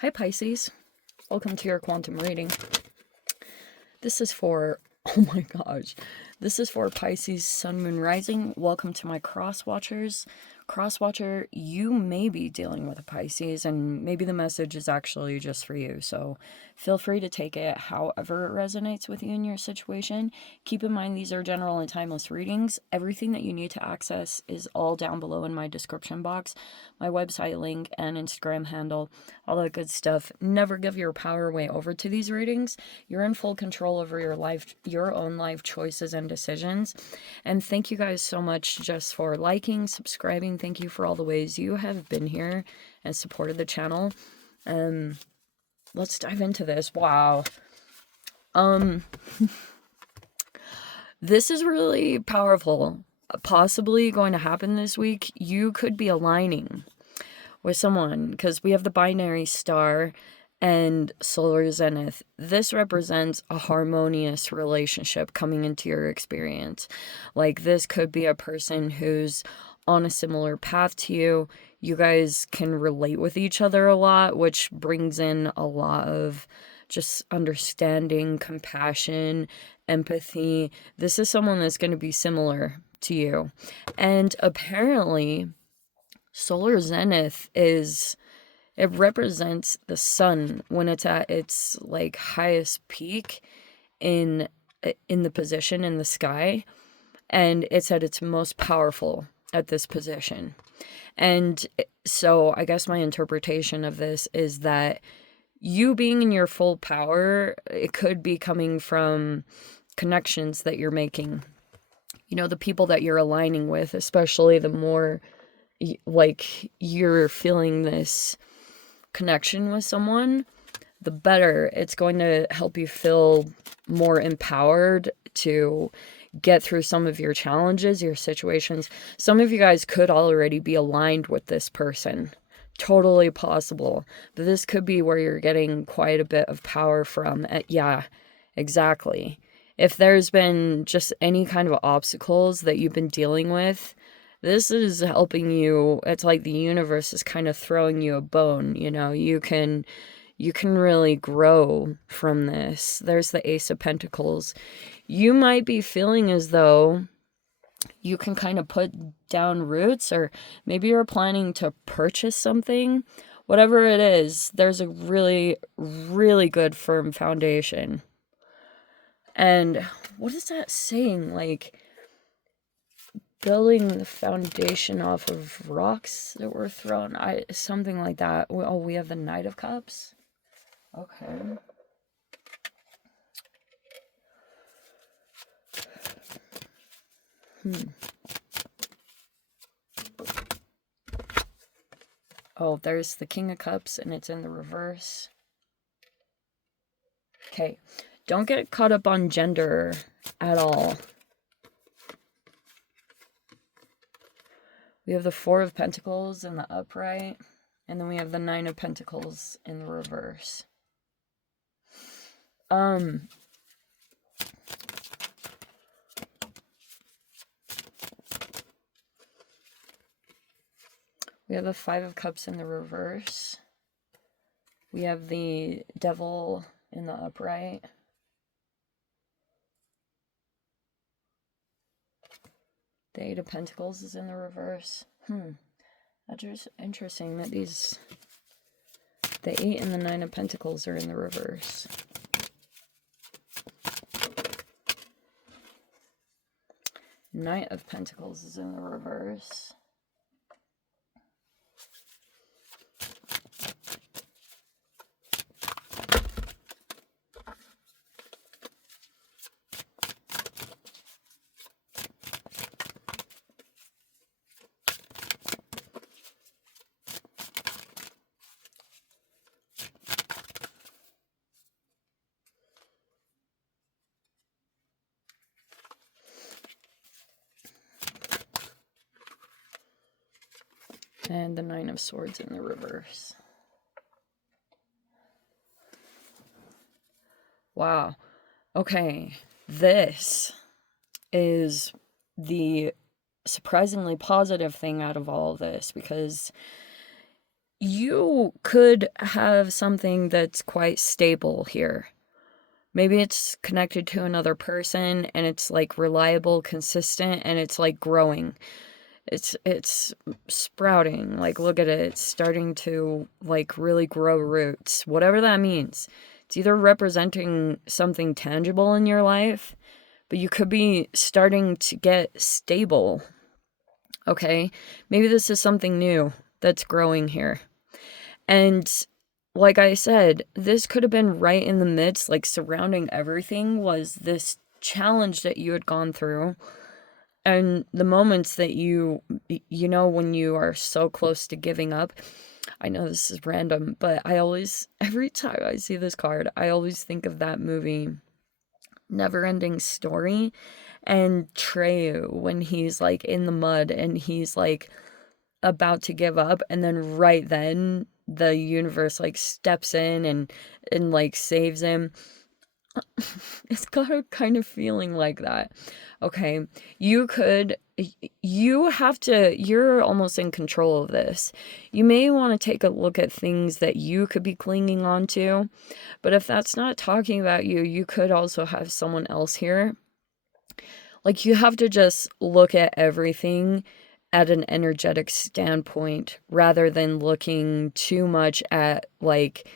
Hi Pisces, welcome to your quantum reading. This is for, oh my gosh, this is for Pisces Sun Moon Rising. Welcome to my cross watchers. Cross watcher, you may be dealing with a Pisces and maybe the message is actually just for you. So feel free to take it however it resonates with you in your situation. Keep in mind these are general and timeless readings. Everything that you need to access is all down below in my description box. My website link and Instagram handle, all that good stuff. Never give your power away over to these readings. You're in full control over your life, your own life choices and decisions. And thank you guys so much just for liking, subscribing. Thank you for all the ways you have been here and supported the channel. Let's dive into this. Wow. This is really powerful. Possibly going to happen this week. You could be aligning with someone because we have the binary star and solar zenith. This represents a harmonious relationship coming into your experience. Like this could be a person who's on a similar path to you. You guys can relate with each other a lot, which brings in a lot of just understanding, compassion, empathy. This is someone that's going to be similar to you. And apparently, solar zenith it represents the sun when it's at its like highest peak in the position in the sky, and it's at its most powerful at this position. And so I guess my interpretation of this is that you being in your full power, it could be coming from connections that you're making. You know, the people that you're aligning with, especially the more like you're feeling this connection with someone, the better it's going to help you feel more empowered to get through some of your challenges, your situations. Some of you guys could already be aligned with this person. Totally possible. But this could be where you're getting quite a bit of power from. Yeah, exactly. If there's been just any kind of obstacles that you've been dealing with, this is helping you. It's like the universe is kind of throwing you a bone, you know. You can really grow from this. There's the Ace of Pentacles. You might be feeling as though you can kind of put down roots, or maybe you're planning to purchase something. Whatever it is, there's a really, really good firm foundation. And what is that saying? Like, building the foundation off of rocks that were thrown, something like that. Oh, we have the Knight of Cups. Okay. Oh, there's the King of Cups and it's in the reverse. Okay, don't get caught up on gender at all. We have the Four of Pentacles in the upright, and then we have the Nine of Pentacles in the reverse. We have the Five of Cups in the reverse. We have the Devil in the upright. The Eight of Pentacles is in the reverse. That's just interesting that the Eight and the Nine of Pentacles are in the reverse. Knight of Pentacles is in the reverse. And the Nine of Swords in the reverse. Wow. Okay. This is the surprisingly positive thing out of all of this, because you could have something that's quite stable here. Maybe it's connected to another person and it's like reliable, consistent, and it's like growing. It's sprouting. Like, look at it. It's starting to like really grow roots. Whatever that means. It's either representing something tangible in your life, but you could be starting to get stable. Okay? Maybe this is something new that's growing here. And like I said, this could have been right in the midst, like surrounding everything was this challenge that you had gone through. And the moments that you know, when you are so close to giving up. I know this is random, but I always, every time I see this card, I always think of that movie, Neverending Story, and Treyu when he's like in the mud and he's like about to give up, and then right then the universe like steps in and like saves him. It's got a kind of feeling like that. Okay, you're almost in control of this. You may want to take a look at things that you could be clinging on to, but if that's not talking about you, you could also have someone else here. Like, you have to just look at everything at an energetic standpoint rather than looking too much at, like,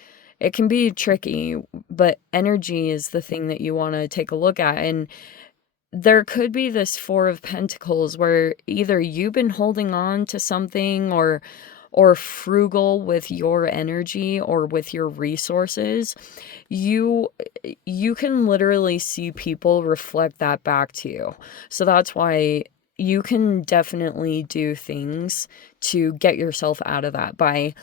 it can be tricky, but energy is the thing that you want to take a look at. And there could be this Four of Pentacles where either you've been holding on to something or frugal with your energy or with your resources. You can literally see people reflect that back to you. So that's why you can definitely do things to get yourself out of that by,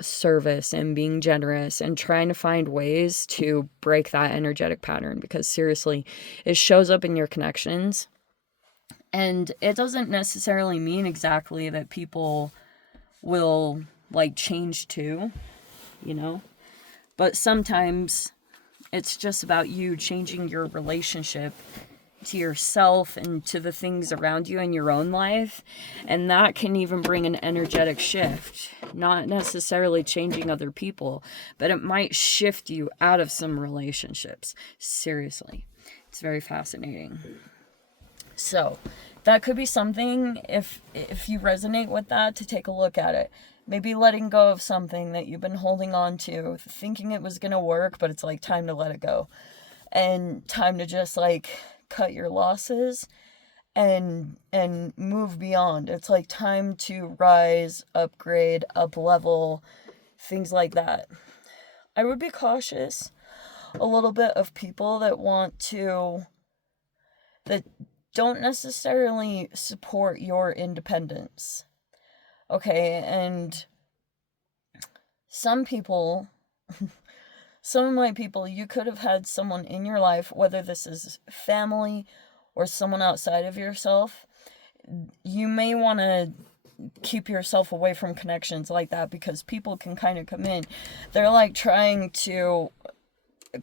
service and being generous and trying to find ways to break that energetic pattern, because seriously, it shows up in your connections. And it doesn't necessarily mean exactly that people will like change too, but sometimes it's just about you changing your relationship to yourself and to the things around you in your own life. And that can even bring an energetic shift, not necessarily changing other people, but it might shift you out of some relationships. Seriously, it's very fascinating. So that could be something, if you resonate with that, to take a look at it. Maybe letting go of something that you've been holding on to, thinking it was going to work, but it's like time to let it go. And time to just like cut your losses and move beyond. It's like time to rise, upgrade, up level, things like that. I would be cautious a little bit of people that don't necessarily support your independence. Okay, and some of my people, you could have had someone in your life, whether this is family or someone outside of yourself. You may want to keep yourself away from connections like that, because people can kind of come in. They're like trying to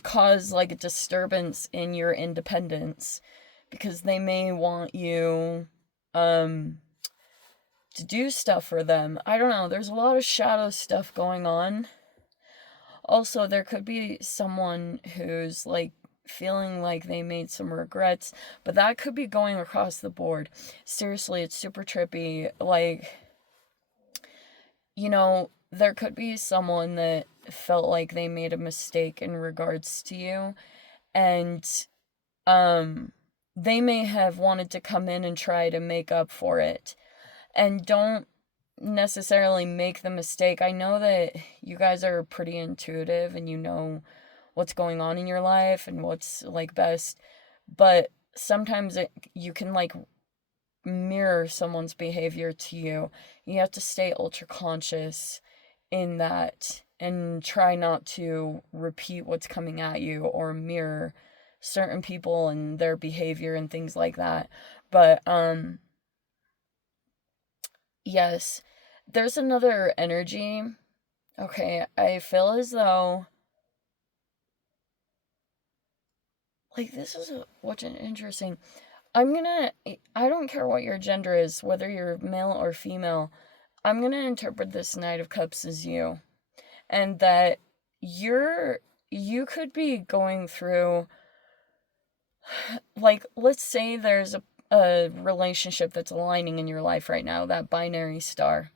cause like a disturbance in your independence, because they may want you to do stuff for them. I don't know. There's a lot of shadow stuff going on. Also, there could be someone who's like feeling like they made some regrets, but that could be going across the board. Seriously, it's super trippy. Like, there could be someone that felt like they made a mistake in regards to you, and they may have wanted to come in and try to make up for it. And don't necessarily make the mistake. I know that you guys are pretty intuitive and you know what's going on in your life and what's like best, but sometimes you can like mirror someone's behavior to you. You have to stay ultra conscious in that and try not to repeat what's coming at you or mirror certain people and their behavior and things like that. But yes, there's another energy. Okay, I feel as though like this is what's interesting. I don't care what your gender is, whether you're male or female. I'm going to interpret this Knight of Cups as you, and that you could be going through, like, let's say there's a relationship that's aligning in your life right now, that binary star.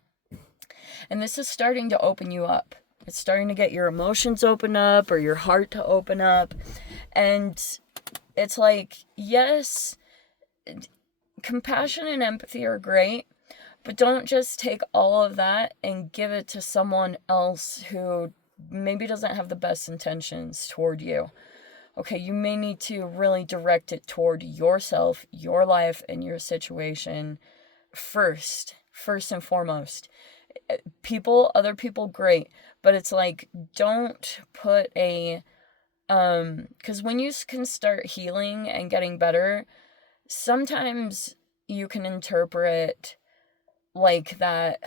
And this is starting to open you up. It's starting to get your emotions open up, or your heart to open up. And it's like, yes, compassion and empathy are great, but don't just take all of that and give it to someone else who maybe doesn't have the best intentions toward you. Okay, you may need to really direct it toward yourself, your life, and your situation first and foremost. Other people, great, but it's like, don't put a, because when you can start healing and getting better, sometimes you can interpret like that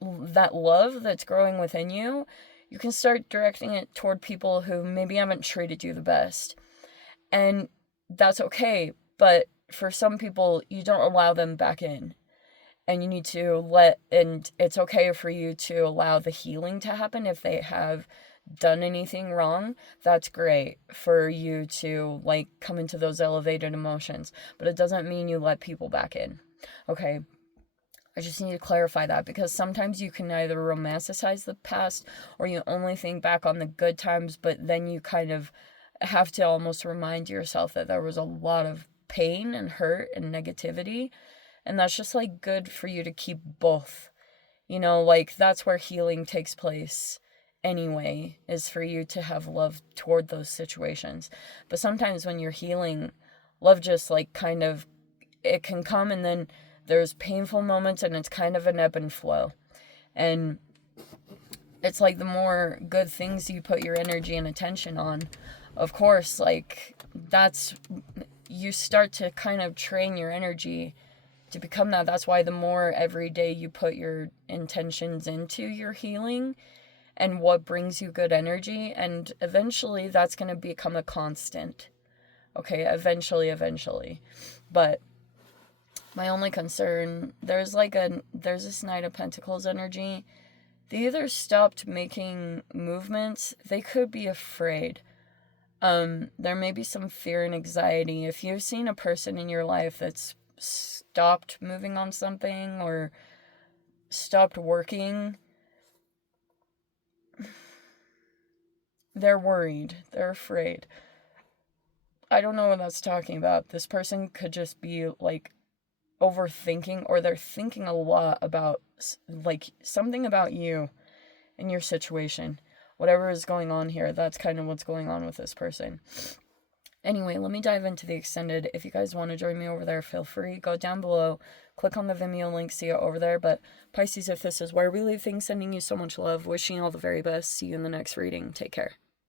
love that's growing within you. You can start directing it toward people who maybe haven't treated you the best. And that's okay. But for some people, you don't allow them back in. And you need to and it's okay for you to allow the healing to happen if they have done anything wrong. That's great for you to, like, come into those elevated emotions. But it doesn't mean you let people back in. Okay? I just need to clarify that, because sometimes you can either romanticize the past, or you only think back on the good times, but then you kind of have to almost remind yourself that there was a lot of pain and hurt and negativity, and that's just, like, good for you to keep both. You know, like, that's where healing takes place anyway, is for you to have love toward those situations. But sometimes when you're healing, love just, like, kind of, it can come, and then there's painful moments, and it's kind of an ebb and flow. And it's like, the more good things you put your energy and attention on, of course, like, you start to kind of train your energy to become that. That's why the more every day you put your intentions into your healing and what brings you good energy, and eventually that's going to become a constant. Okay, eventually. But my only concern, there's this Knight of Pentacles energy. They either stopped making movements, they could be afraid. There may be some fear and anxiety. If you've seen a person in your life that's stopped moving on something or stopped working, they're worried, they're afraid. I don't know what that's talking about. This person could just be, like, overthinking, or they're thinking a lot about, like, something about you and your situation. Whatever is going on here, that's kind of what's going on with this person. Anyway, let me dive into the extended. If you guys want to join me over there, feel free. Go down below, click on the Vimeo link, see it over there. But Pisces, if this is where we leave things, sending you so much love, wishing you all the very best. See you in the next reading. Take care.